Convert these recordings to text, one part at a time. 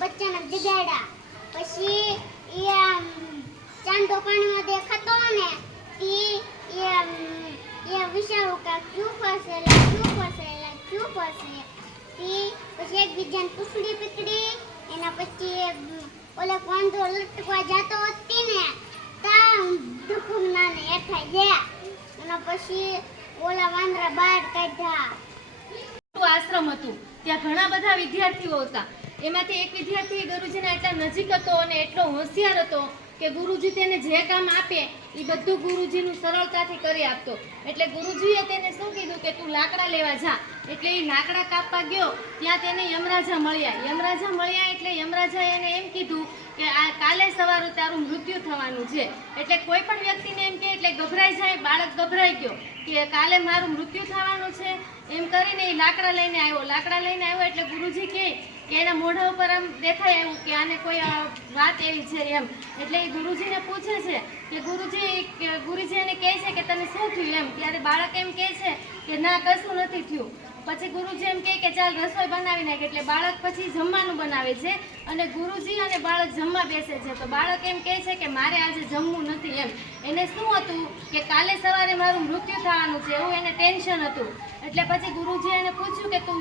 બચ્ચાને જગાડ્યા પછી એ ચાંદો પાણીમાં દેખાતો ને એ વિચારું કે ક્યું ફસે પછી એકબીજાને પૂછડી પકડી એના પછી ઓલા વાંધો લટકવા જતો હતી ને તા ધુકુમના ને હેઠા ગયા એના પછી ઓલા વાંદરા બહાર કાઢ્યા. આશ્રમ હતું ત્યાં ઘણા બધા વિદ્યાર્થીઓ હતા. એમાંથી એક વિદ્યાર્થી ગુરુજીના એટલા નજીક હતો અને એટલો હોશિયાર હતો કે ગુરુજી તેને જે કામ આપે એ બધું ગુરુજીનું સરળતાથી કરી આપતો. એટલે ગુરુજીએ તેને શું કીધું કે તું લાકડા લેવા જા. એટલે એ લાકડા કાપવા ગયો ત્યાં તેને યમરાજા મળ્યા. એટલે યમરાજાએ એને એમ કીધું કે આ કાલે સવારે તારું મૃત્યુ થવાનું છે. એટલે કોઈ પણ વ્યક્તિને એમ કે એટલે ગભરાઈ જાય. બાળક ગભરાઈ ગયો કે કાલે મારું મૃત્યુ થવાનું છે એમ કરીને એ લાકડા લઈને આવ્યો. એટલે ગુરુજી કહે કે એના મોઢા ઉપર આમ દેખાય આવ્યું કે આને કોઈ વાત એવી છે એમ. એટલે એ ગુરુજીને પૂછે છે કે ગુરુજી એને કહે છે કે તને શું થયું એમ. ત્યારે બાળક એમ કહે છે કે ના કશું નથી થયું. પછી ગુરુજી એમ કહે કે ચાલ રસોઈ બનાવી નાખ. એટલે બાળક પછી જમવાનું બનાવે છે અને ગુરુજી અને બાળક જમવા બેસે છે. તો બાળક એમ કહે છે કે મારે આજે જમવું નથી એમ. એને શું હતું કે કાલે સવારે મારું મૃત્યુ થવાનું છે એવું એને ટેન્શન હતું. એટલે પછી ગુરુજી એને પૂછ્યું કે તું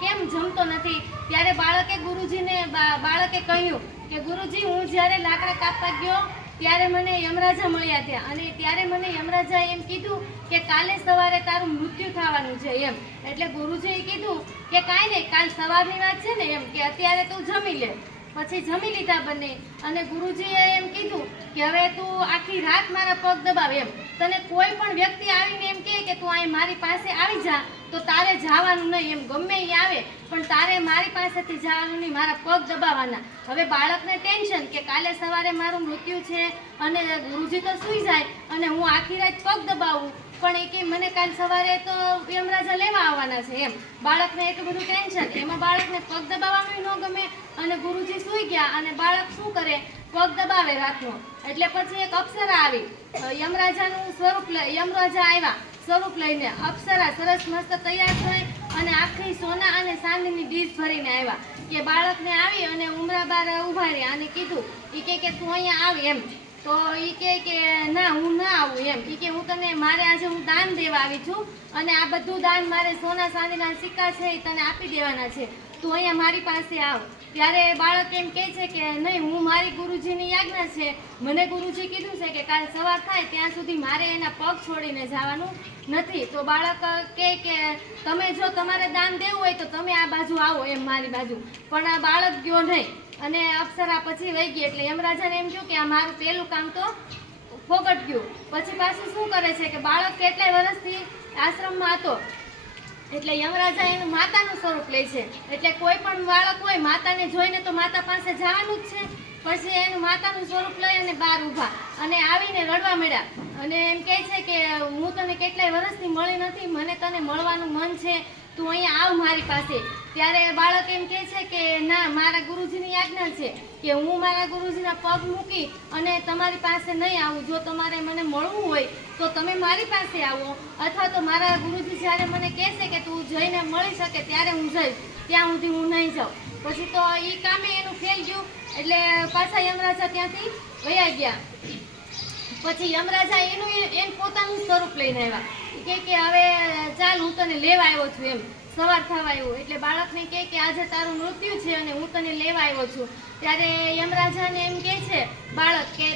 કેમ જમતો નથી. ત્યારે બાળકે કહ્યું કે ગુરુજી હું જ્યારે લાકડા કાપવા ગયો ત્યારે મને યમરાજા મળ્યા હતા અને ત્યારે મને યમરાજાએ એમ કીધું કે કાલે સવારે તારું મૃત્યુ થવાનું છે એમ. એટલે ગુરુજીએ કીધું કે કાંઈ નહીં, કાલ સવારની વાત છે ને એમ, કે અત્યારે તું જમી લે. પછી જમી લીધા બંને અને ગુરુજીએ એમ કીધું કે હવે તું આખી રાત મારા પગ દબાવ એમ. તને કોઈ પણ વ્યક્તિ આવીને એમ કહે કે તું અહીં મારી પાસે આવી જા તો તારે જવાનું નહીં એમ. ગમે એ આવે પણ તારે મારી પાસેથી જવાનું નહીં, મારા પગ દબાવવાના. હવે બાળકને ટેન્શન કે કાલે સવારે મારું મૃત્યુ છે અને ગુરુજી તો સૂઈ જાય અને હું આખી રાત પગ દબાવું પણ એ કે મને કાલ સવારે તો યમરાજા લેવા આવવાના છે એમ. બાળકને એટલું બધું ટેન્શન. એમાં બાળકને પગ દબાવવાનું ન ગમે અને ગુરુજી સૂઈ ગયા અને બાળક શું કરે, પગ દબાવે રાતનો. એટલે પછી એક અપ્સરા આવી, યમરાજા આવ્યા સ્વરૂપ લઈને. અપ્સરા સરસ મસ્ત તૈયાર થઈ અને આખી સોના અને ચાંદીની ડીશ ભરીને આવ્યા. કે બાળકને આવી અને ઉમરા બાર ઉભા રહ્યા અને કીધું એ કે તું અહીંયા આવી એમ. તો એ કે ના હું ના આવું એમ. એ કે હું તને મારે આજે હું દાન દેવા આવી છું અને આ બધું દાન મારે સોના ચાંદીના સિક્કા છે એ તને આપી દેવાના છે, તું અહીંયા મારી પાસે આવ. ત્યારે બાળક એમ કહે છે કે નહીં, હું મારી ગુરુજીની આજ્ઞા છે, મને ગુરુજી કીધું છે કે કાલ સવાર થાય ત્યાં સુધી મારે એના પગ છોડીને જવાનું નથી. તો બાળક કહે કે તમે જો તમારે દાન દેવું હોય તો તમે આ બાજુ આવો એમ, મારી બાજુ. પણ આ બાળક ગયો નહીં અને અપ્સરા પછી વહી ગઈ. એટલે યમરાજાને એમ થયું કે આ મારું પહેલું કામ તો ફોગટ ગયું. પછી પાછું શું કરે છે કે બાળક કેટલાય વર્ષથી આશ્રમમાં હતો એટલે યમરાજા એનું માતાનું સ્વરૂપ લે છે. એટલે કોઈ પણ બાળક હોય માતાને જોઈને તો માતા પાસે જવાનું જ છે. પછી એનું માતાનું સ્વરૂપ લઈ અને બહાર ઊભા અને આવીને રડવા મળ્યા અને એમ કહે છે કે હું તને કેટલાય વર્ષથી મળી નથી, મને તને મળવાનું મન છે, તું અહીંયા આવ મારી પાસે. ત્યારે બાળક એમ કહે છે કે ના, મારા ગુરુજીની આજ્ઞા છે કે હું મારા ગુરુજીના પગ મૂકી અને તમારી પાસે નહીં આવું. જો તમારે મને મળવું હોય તો તમે મારી પાસે આવો અથવા તો મારા ગુરુજી જ્યારે મને કહેશે કે તું જઈને મળી શકે ત્યારે હું જઈશ, ત્યાં સુધી હું નહીં જાઉં. પછી તો એ કામે એનું ફેલ ગયું. એટલે પાછા યમરાજા ત્યાંથી વયા ગયા. પછી યમરાજા એનું પોતાનું સ્વરૂપ લઈને આવ્યા. કે હવે ચાલ હું તને લેવા આવ્યો છું એમ. સવાર થવા આવ્યું એટલે બાળકને કહે કે આજે તારું મૃત્યુ છે અને હું તને લેવા આવ્યો છું. ત્યારે યમરાજાને એમ કહે છે બાળક કે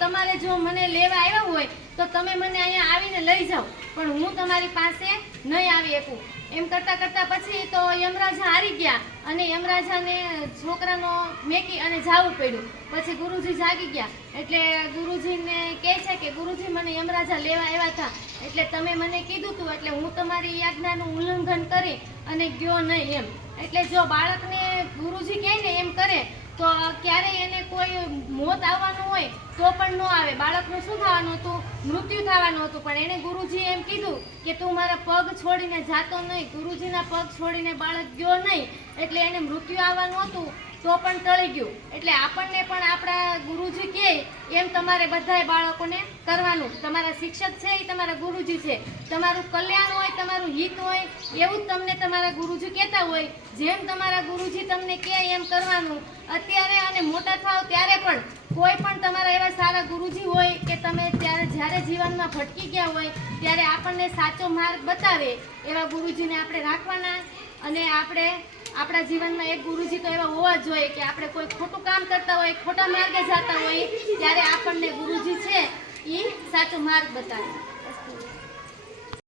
તમારે જો મને લેવા આવ્યા હોય તો તમે મને અહીંયા આવીને લઈ જાઓ, પણ હું તમારી પાસે નહીં આવી શકું. એમ કરતાં કરતાં પછી તો યમરાજા હારી ગયા અને યમરાજાને છોકરાનો મેકી અને જાવું પડ્યું. પછી ગુરુજી જાગી ગયા. એટલે ગુરુજીને કહે છે કે ગુરુજી મને યમરાજા લેવા આવ્યા હતા એટલે તમે મને કીધું હતું એટલે હું તમારી આજ્ઞાનું ઉલ્લંઘન કરી અને ગયો નહીં એમ. એટલે જો બાળકને ગુરુજી કહે ને એમ કરે તો ક્યારેય એને કોઈ મોત આવવાનું હોય તો પણ ન આવે. બાળકનું શું થવાનું હતું, મૃત્યુ થવાનું હતું. પણ એને ગુરુજી એમ કીધું કે તું મારા પગ છોડીને જાતો નહીં. ગુરુજીના પગ છોડીને બાળક ગયો નહીં એટલે એને મૃત્યુ આવવાનું હતું તો પણ ટળી ગયું. એટલે આપણને પણ આપણા ગુરુજી કહે એમ તમારે બધાય બાળકોને કરવાનું. તમારા શિક્ષક છે એ તમારા ગુરુજી છે. તમારું કલ્યાણ હોય, તમારું હિત હોય એવું જ તમને તમારા ગુરુજી કહેતા હોય. જેમ તમારા ગુરુજી તમને કહે એમ કરવાનું. અત્યારે અને મોટા થાવ ત્યારે પણ કોઈ પણ તમારા એવા સારા ગુરુજી હોય કે તમે જ્યારે જીવનમાં ભટકી ગયા હોય ત્યારે આપણને સાચો માર્ગ બતાવે એવા ગુરુજીને આપણે રાખવાના. અને આપણે આપણા જીવનમાં એક ગુરુજી તો એવા હોવા જ જોઈએ કે આપણે કોઈ ખોટું કામ કરતા હોય, ખોટા માર્ગે જતા હોય ત્યારે આપણને ગુરુજી છે એ સાચો માર્ગ બતાવે.